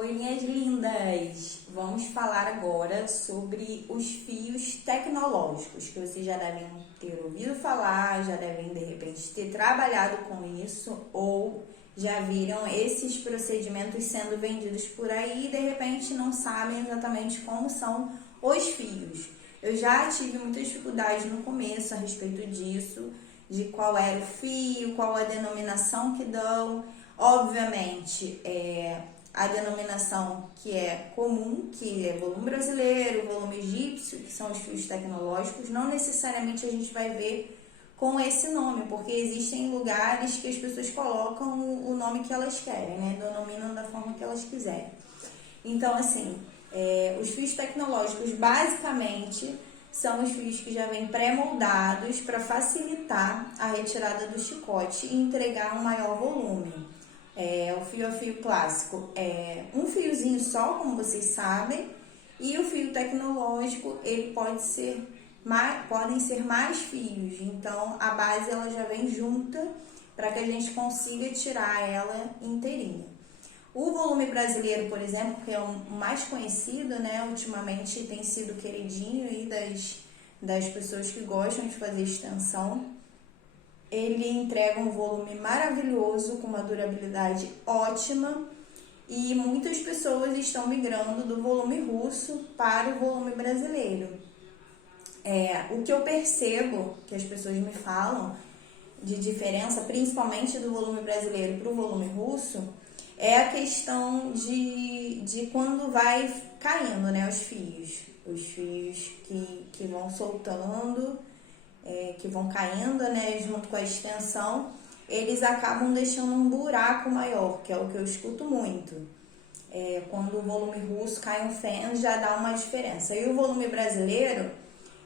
Oi, minhas lindas! Vamos falar agora sobre os fios tecnológicos, que vocês já devem ter ouvido falar, já devem de repente ter trabalhado com isso ou já viram esses procedimentos sendo vendidos por aí e de repente não sabem exatamente como são os fios. Eu já tive muita dificuldade no começo a respeito disso, de qual era o fio, qual a denominação que dão. Obviamente, a denominação que é comum, que é volume brasileiro, volume egípcio, que são os fios tecnológicos, não necessariamente a gente vai ver com esse nome, porque existem lugares que as pessoas colocam o nome que elas querem, né? Denominam da forma que elas quiserem. Então, assim, os fios tecnológicos basicamente são os fios que já vêm pré-moldados para facilitar a retirada do chicote e entregar um maior volume. O fio a fio clássico é um fiozinho só, como vocês sabem, e o fio tecnológico ele podem ser mais fios. Então a base ela já vem junta para que a gente consiga tirar ela inteirinha. O volume brasileiro, por exemplo, que é o mais conhecido, né? Ultimamente tem sido queridinho aí das pessoas que gostam de fazer extensão. Ele entrega um volume maravilhoso, com uma durabilidade ótima, e muitas pessoas estão migrando do volume russo para o volume brasileiro. O que eu percebo que as pessoas me falam de diferença, principalmente do volume brasileiro para o volume russo, é a questão de quando vai caindo, né, os fios que vão soltando, que vão caindo, né, junto com a extensão, eles acabam deixando um buraco maior, que é o que eu escuto muito. Quando o volume russo cai um feno, já dá uma diferença. E o volume brasileiro,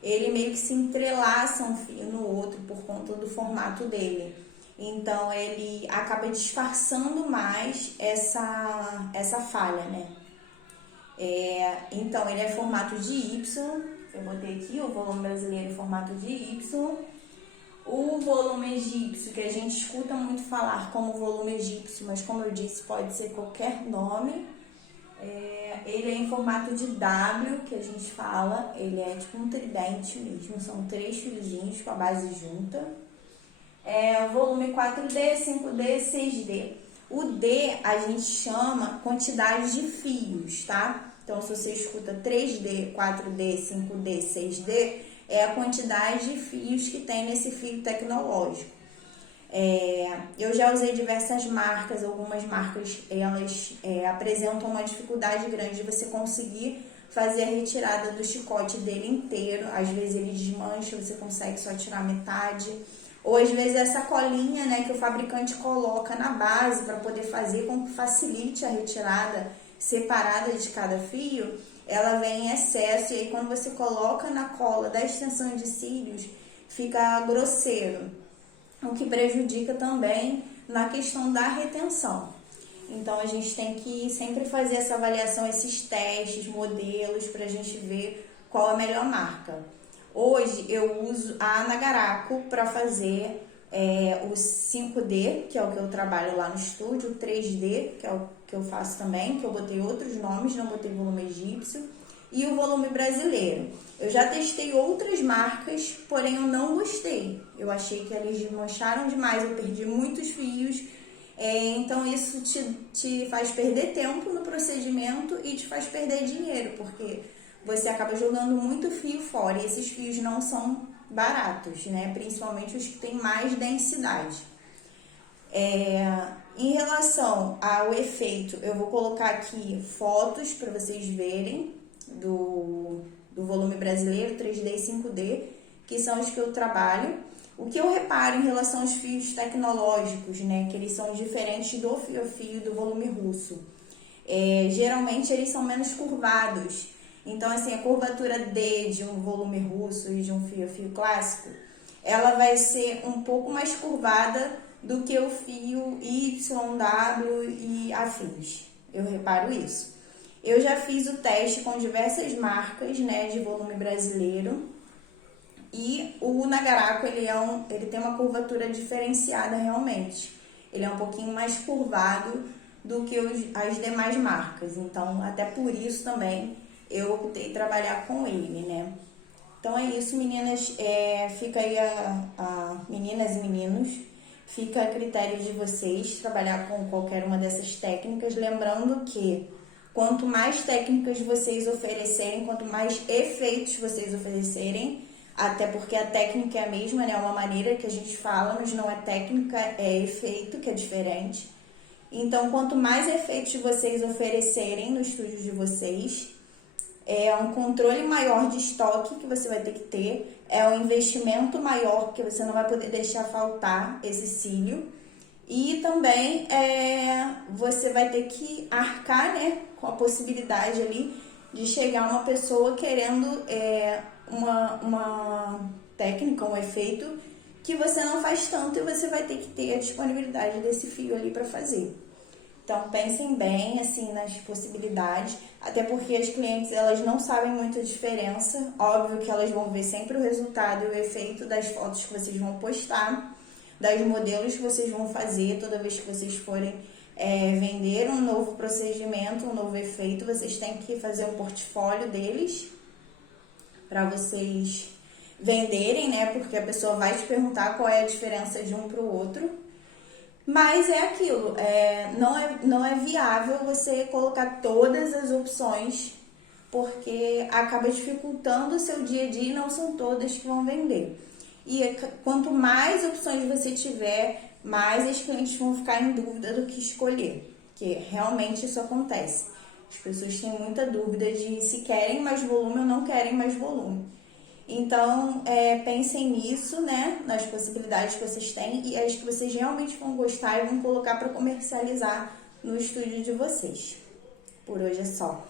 ele meio que se entrelaça um fio no outro por conta do formato dele. Então, ele acaba disfarçando mais essa falha, né? Então, ele é formato de Y. Eu botei aqui o volume brasileiro em formato de Y. O volume egípcio, que a gente escuta muito falar como volume egípcio, mas como eu disse, pode ser qualquer nome. Ele é em formato de W, que a gente fala. Ele é tipo um tridente mesmo, são 3 fiozinhos com a base junta. Volume 4D, 5D, 6D. O D a gente chama quantidade de fios, tá? Então, se você escuta 3D, 4D, 5D, 6D, é a quantidade de fios que tem nesse fio tecnológico. Eu já usei diversas marcas, algumas marcas elas apresentam uma dificuldade grande de você conseguir fazer a retirada do chicote dele inteiro. Às vezes ele desmancha, você consegue só tirar metade. Ou às vezes essa colinha, né, que o fabricante coloca na base para poder fazer com que facilite a retirada separada de cada fio, ela vem em excesso e aí quando você coloca na cola da extensão de cílios, fica grosseiro, o que prejudica também na questão da retenção. Então a gente tem que sempre fazer essa avaliação, esses testes, modelos, para a gente ver qual a melhor marca. Hoje eu uso a Nagaraco para fazer o 5D, que é o que eu trabalho lá no estúdio, o 3D, que é o que eu faço também, que eu botei outros nomes, não botei volume egípcio, e o volume brasileiro. Eu já testei outras marcas, porém eu não gostei. Eu achei que eles desmancharam demais, eu perdi muitos fios, então isso te faz perder tempo no procedimento e te faz perder dinheiro, porque você acaba jogando muito fio fora e esses fios não são baratos, né? Principalmente os que têm mais densidade. Em relação ao efeito, eu vou colocar aqui fotos para vocês verem do volume brasileiro, 3D e 5D, que são os que eu trabalho. O que eu reparo em relação aos fios tecnológicos, né? Que eles são diferentes do fio a fio do volume russo. Geralmente eles são menos curvados. Então, assim, a curvatura D de um volume russo e de um fio a fio clássico, ela vai ser um pouco mais curvada do que o fio Y, W e afins. Eu reparo isso. Eu já fiz o teste com diversas marcas, né, de volume brasileiro. E o Nagaraco, ele tem uma curvatura diferenciada realmente. Ele é um pouquinho mais curvado do que as demais marcas. Então, até por isso também eu optei em trabalhar com ele, né? Então é isso, meninas. Fica aí meninas e meninos, fica a critério de vocês trabalhar com qualquer uma dessas técnicas. Lembrando que quanto mais técnicas vocês oferecerem, quanto mais efeitos vocês oferecerem, até porque a técnica é a mesma, né? É uma maneira que a gente fala, mas não é técnica, é efeito, que é diferente. Então, quanto mais efeitos vocês oferecerem no estúdio de vocês, é um controle maior de estoque que você vai ter que ter, é um investimento maior, porque você não vai poder deixar faltar esse cílio. E também você vai ter que arcar, né, com a possibilidade ali de chegar uma pessoa querendo uma técnica, um efeito que você não faz tanto, e você vai ter que ter a disponibilidade desse fio ali para fazer. Então, pensem bem, assim, nas possibilidades, até porque as clientes, elas não sabem muito a diferença. Óbvio que elas vão ver sempre o resultado e o efeito das fotos que vocês vão postar, das modelos que vocês vão fazer. Toda vez que vocês forem vender um novo procedimento, um novo efeito, vocês têm que fazer um portfólio deles para vocês venderem, né? Porque a pessoa vai te perguntar qual é a diferença de um para o outro. Mas é aquilo, não é viável você colocar todas as opções, porque acaba dificultando o seu dia a dia e não são todas que vão vender. E quanto mais opções você tiver, mais os clientes vão ficar em dúvida do que escolher, que realmente isso acontece. As pessoas têm muita dúvida de se querem mais volume ou não querem mais volume. Então, pensem nisso, né, nas possibilidades que vocês têm e as que vocês realmente vão gostar e vão colocar para comercializar no estúdio de vocês. Por hoje é só.